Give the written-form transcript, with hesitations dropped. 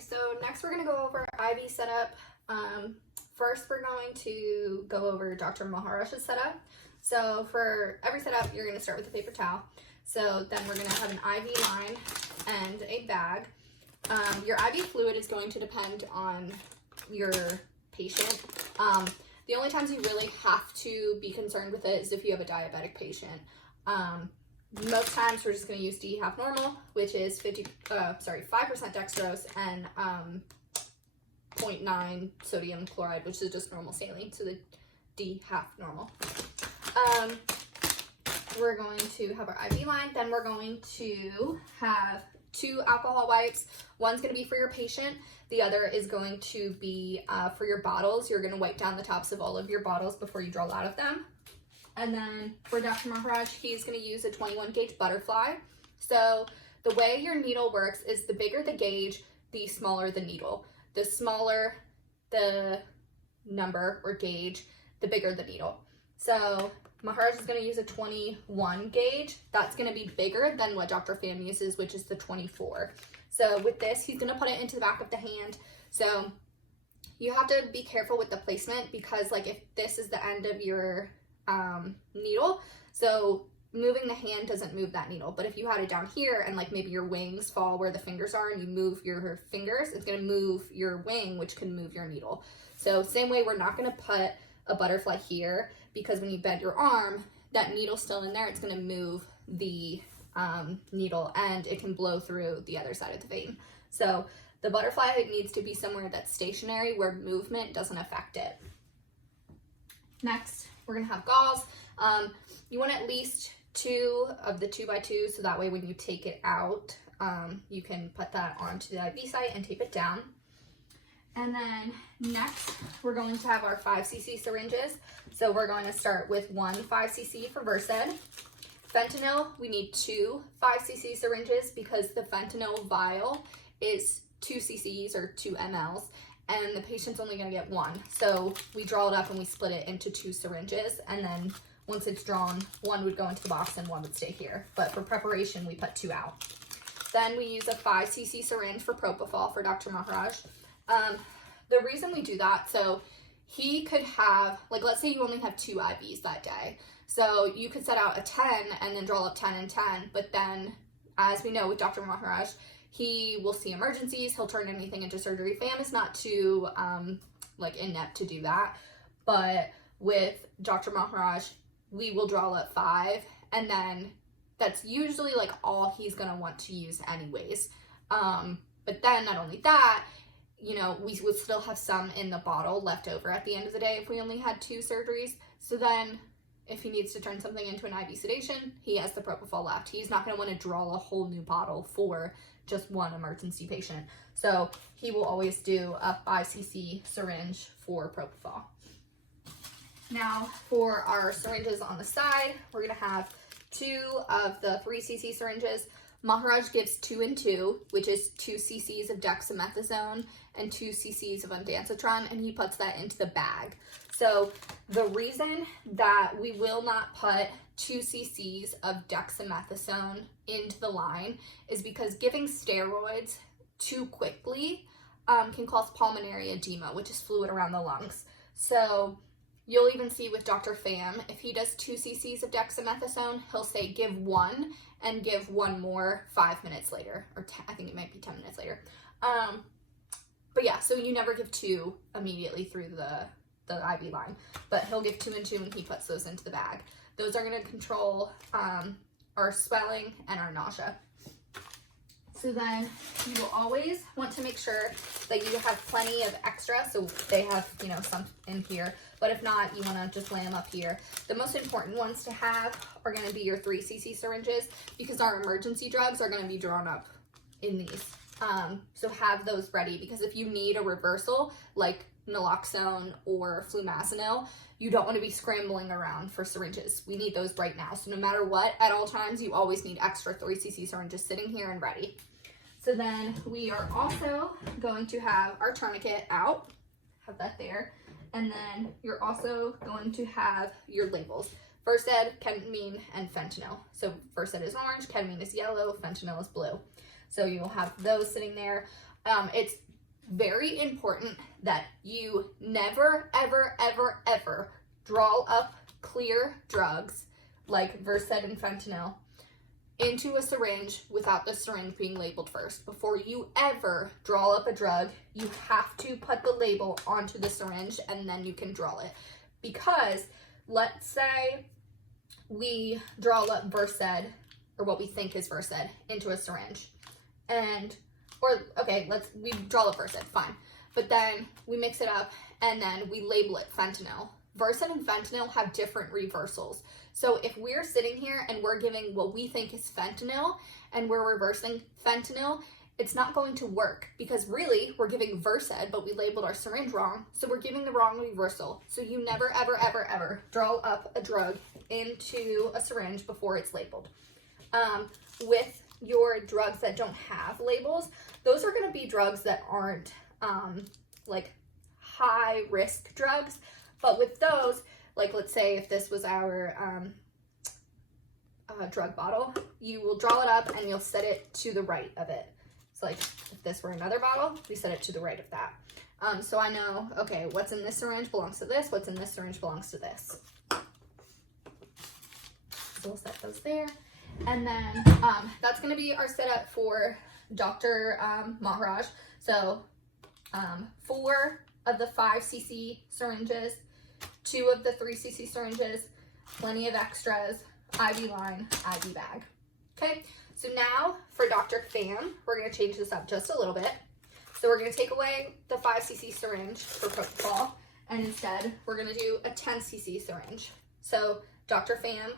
So next we're going to go over IV setup. First we're going to go over Dr. Maharaj's setup. So for every setup, you're going to start with a paper towel. So then we're going to have an IV line and a bag. Your IV fluid is going to depend on your patient. The only times you really have to be concerned with it is if you have a diabetic patient. Most times we're just going to use D half normal, which is 5% dextrose and 0.9 sodium chloride, which is just normal saline, so the D half normal. We're going to have our IV line, then we're going to have 2 alcohol wipes. One's going to be for your patient, the other is going to be for your bottles. You're going to wipe down the tops of all of your bottles before you draw out of them. And then for Dr. Maharaj, he's going to use a 21 gauge butterfly. So the way your needle works is the bigger the gauge, the smaller the needle. The smaller the number or gauge, the bigger the needle. So Maharaj is going to use a 21 gauge. That's going to be bigger than what Dr. Pham uses, which is the 24. So with this, he's going to put it into the back of the hand. So you have to be careful with the placement because like if this is the end of your needle, so moving the hand doesn't move that needle, but if you had it down here and like maybe your wings fall where the fingers are and you move your fingers, it's going to move your wing, which can move your needle. So same way, we're not going to put a butterfly here because when you bend your arm, that needle's still in there, it's going to move the needle and it can blow through the other side of the vein. So the butterfly needs to be somewhere that's stationary where movement doesn't affect it. Next, we're going to have gauze. You want at least 2 of the 2x2, so that way when you take it out, you can put that onto the IV site and tape it down. And then next, we're going to have our 5cc syringes. So we're going to start with 1 5cc for Versed. Fentanyl, we need 2 5cc syringes because the fentanyl vial is 2 cc's or 2 mLs. And the patient's only going to get 1. So we draw it up and we split it into 2 syringes. And then once it's drawn, 1 would go into the box and 1 would stay here. But for preparation, we put 2 out. Then we use a 5cc syringe for propofol for Dr. Maharaj. The reason we do that, so he could have, like let's say you only have 2 IVs that day. So you could set out a 10 and then draw up 10 and 10. But then, as we know with Dr. Maharaj, he will see emergencies. He'll turn anything into surgery. Pham is not too inept to do that. But with Dr. Maharaj, we will draw up 5, and then that's usually like all he's gonna want to use anyways. But then not only that, you know, we would still have some in the bottle left over at the end of the day if we only had 2 surgeries. So then if he needs to turn something into an IV sedation, he has the propofol left. He's not going to want to draw a whole new bottle for just 1 emergency patient. So he will always do a 5cc syringe for propofol. Now for our syringes on the side, we're going to have 2 of the 3cc syringes. Maharaj gives 2 and 2, which is 2 cc's of dexamethasone and 2 cc's of ondansetron, and he puts that into the bag. So the reason that we will not put 2 cc's of dexamethasone into the line is because giving steroids too quickly can cause pulmonary edema, which is fluid around the lungs. So you'll even see with Dr. Pham, if he does 2 cc's of dexamethasone, he'll say give 1 and give 1 more 5 minutes later, or I think it might be 10 minutes later. But yeah, so you never give 2 immediately through the IV line, but he'll give 2 and 2 and he puts those into the bag. Those are going to control our swelling and our nausea. So then you will always want to make sure that you have plenty of extra. So they have, you know, some in here, but if not, you want to just lay them up here. The most important ones to have are going to be your 3cc syringes because our emergency drugs are going to be drawn up in these. So have those ready because if you need a reversal like naloxone or flumazenil, you don't want to be scrambling around for syringes. We need those right now. So no matter what, at all times, you always need extra 3cc syringes sitting here and ready. So then we are also going to have our tourniquet out, have that there. And then you're also going to have your labels. Versed, ketamine, and fentanyl. So Versed is orange, ketamine is yellow, fentanyl is blue. So you'll have those sitting there. It's very important that you never, ever, ever, ever draw up clear drugs like Versed and fentanyl into a syringe without the syringe being labeled first. Before you ever draw up a drug, you have to put the label onto the syringe and then you can draw it. Because let's say we draw up Versed, or what we think is Versed, into a syringe. We draw up Versed, fine. But then we mix it up and then we label it fentanyl. Versed and fentanyl have different reversals. So if we're sitting here and we're giving what we think is fentanyl and we're reversing fentanyl, it's not going to work because really we're giving Versed, but we labeled our syringe wrong. So we're giving the wrong reversal. So you never, ever, ever, ever draw up a drug into a syringe before it's labeled. With your drugs that don't have labels, those are going to be drugs that aren't like high risk drugs. But with those, like let's say if this was our drug bottle, you will draw it up and you'll set it to the right of it. So like if this were another bottle, we set it to the right of that. So I know, okay, what's in this syringe belongs to this, what's in this syringe belongs to this. So we'll set those there. And then that's going to be our setup for Dr. Maharaj. So 4 of the 5cc syringes, 2 of the 3cc syringes, plenty of extras, IV line, IV bag. Okay, so now for Dr. Pham, we're going to change this up just a little bit. So we're going to take away the 5cc syringe for propofol, and instead we're going to do a 10cc syringe. So Dr. Pham